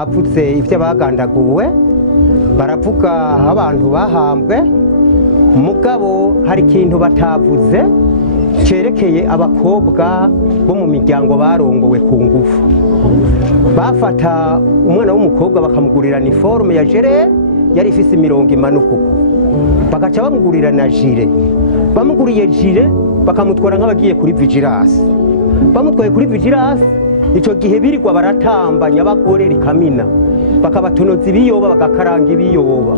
bavutse ivyo bagandaguwe baravuga abantu bahambwe mugabo hari ikintu batavuze cerekeye abakobwa bo mu miryango barongowe ku ngufu bafata umwana w'umukobwa bakamugurira uniforme ya jere yari ifise imirongo imanuka bagaca bamugurira na jire bamuguriye jire bakamutwara nk'abagiye kuri vigilance bamutwaye kuri vigilance ico gihe birirwa baratambanya abagore rikamina bakabatonoza ibiyoba bagakaranga ibiyoba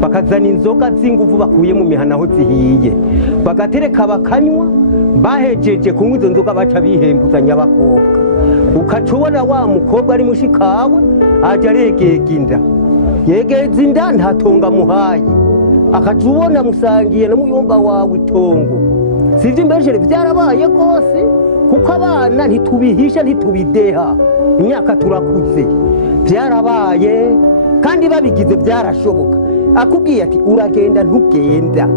bakazana inzoga z'inguvu bakuye mu mihana aho zihiye bagatereka bakanywa bahejeje kunywa izo nzoga baca bihembuzanya abakobwa ukaca ubona wa mukobwa ari mushikawe aja aregega inda yegeza inda ntatonga muhaye akaca ubona musangiye na muyomba wawe itongo sivyo imbeshere vyarabaye rwose kuko abana ntitubihisha ntitubideha imyaka turakuze vyarabaye kandi babigize vyarashoboka akubwiye ati uragenda ntugenda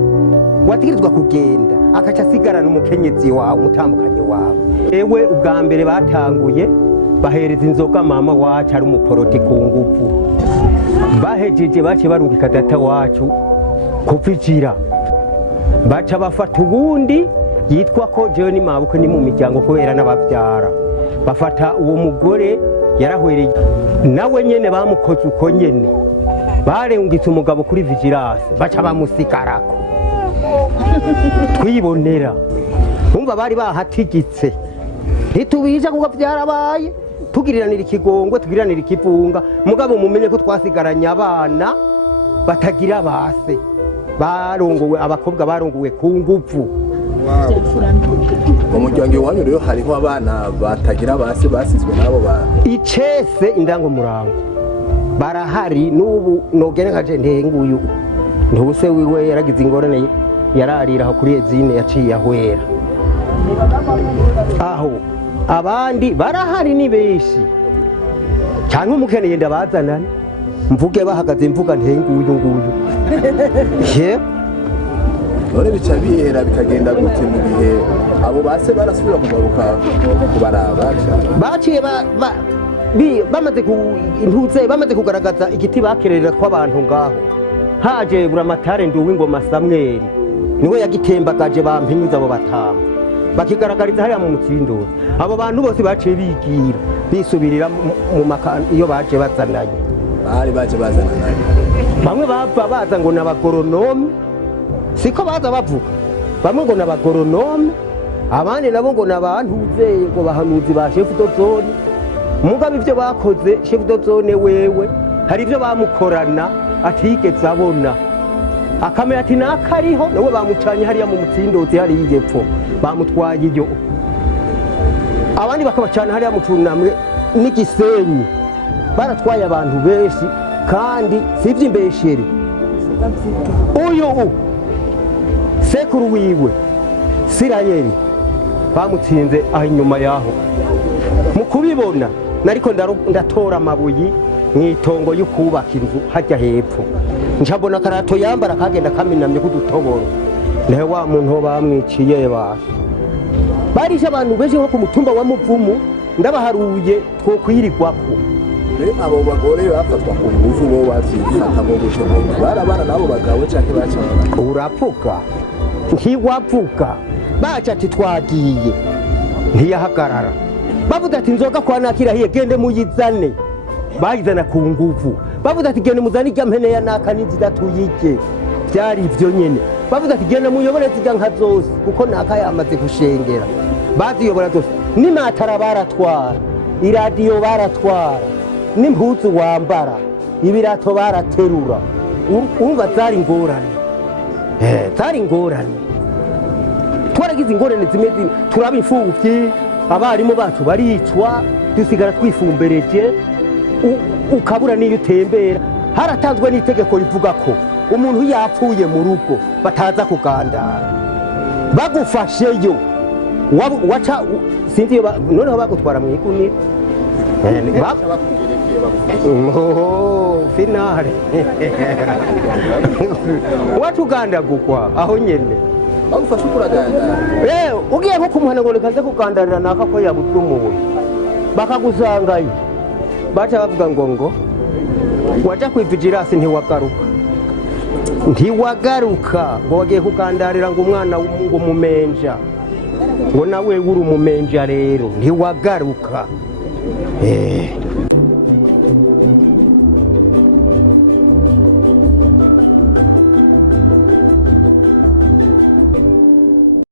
wategerezwa kugenda akaca asigarana umukenyezi wawe umutambukanye wawe ewe ubwa mbere batanguye bahereza inzoga mama wacu ari umuporoti ku nguvu bahejeje bace barungika data wacu kuvigira baca bafata ubundi yitwa ko jewe ni mabukwe ni mu miryango kubera n'abavyara bafata uwo mugore yarahwereye nawe nyene bamukoze uko nyene barengitse umugabo kuri vigilance baca bamusigarako twibonera umva bari bahatigitse ntitubija kuko vyarabaye tugiriranira ikigongwe tugiriranira ikivunga mugabo mumenye ko twasigaranye abana batagira base barongowe abakobwa barongowe ku nguvu mu muryango iwanyu rero hariho abana batagira base basizwe nabo bana icese indango murango barahari n'ubu nogene nkaje ntenguyu ntubuse wiwe yaragize ingorane yararira kuri ezine yaciye ahwera aho abandi barahari ni benshi cyane umukeneye ndabazanana mvuge bahagaze mvuga ntenguyu nguyu he none bica bihera bikagenda gute mu gihe abo base barasubira kugaruka kubaraba baciye bamaze kugaragaza igiti bakererera kw'abantu ngaho haje buramatare nduwe ingoma Samweli niwe yagitembagaje bampinyiza abo batama bakigaragariza hariya mu mutsindoro abo bantu bose baciye bigira bisubirira mu makano iyo baje bazananye bari baje bazananye bamwe bava baza ngo n'abagoronome siko baza bavuga bamwe ngo n'abagoronome abandi nabo ngo n'abantuze ngo bahanuzi ba chef de zone mugabe ivyo bakoze chef de zone wewe hari ivyo bamukorana atigeze abona akamera ati nakariho nawe bamucanye hariya mu mutsindozi hari yijepfo bamutwaye iyo abandi bakabacana hariya mu cunamwe n'igisenyi baratwaye abantu benshi kandi sivyo imbeshere uyu sekuru wiwe Sirayeli bamutsinze aho inyuma yaho mu kubibona nariko ndatora amabuyi mwitongo y'ukubaka inzu hajya hepfo ncabona karato yambara kagenda kaminamye kudutoboro nahe wa muntu bamwiciye basha barisha abantu benshi nko ku mutumba wa Muvumu ndabaharuye twokwirirwako abo bagore bafatwa ku nguvu bo bavyifata mu gushobora barabana nabo bagabo cyane baca uravuga ntiwavuga baca ati twagiye ntiyahagarara bavuga ati inzoga kwa nakirahiye gende muyizane bayizana ku nguvu bavuga ati gende muzane ijya mpene ya nakani zidatuyike byari ivyo nyene bavuga ati gende muyobore zijya nka zose kuko naka yamaze gushengera baziyobora zose n'imatara baratwara iradiyo baratwara n'impuzu wambara ibirato baraterura urumva zari ingorane zari ingorane twaragize ingorane zimwe turaba imfuvyi abarimu bacu baricwa dusigara twifumbereje ukabura niyo utembera haratanzwe n'itegeko rivuga ko umuntu yapfuye mu rugo bataza kugandara bagufasheyo waca sinzi noneho bagutwara mu igunira finale wacu ugandagurwa aho nyene bagufasha kuraganda ugiye nko kumuhana ngo rekaze kugandarira naka ko yabuze umuntu bakagusangayo baca bavuga ngo waja kwivigirasi ntiwagaruka ngo wagiye kugandarira ngo umwana ngo mumenja ngo nawe uri umumenja rero ntiwagaruka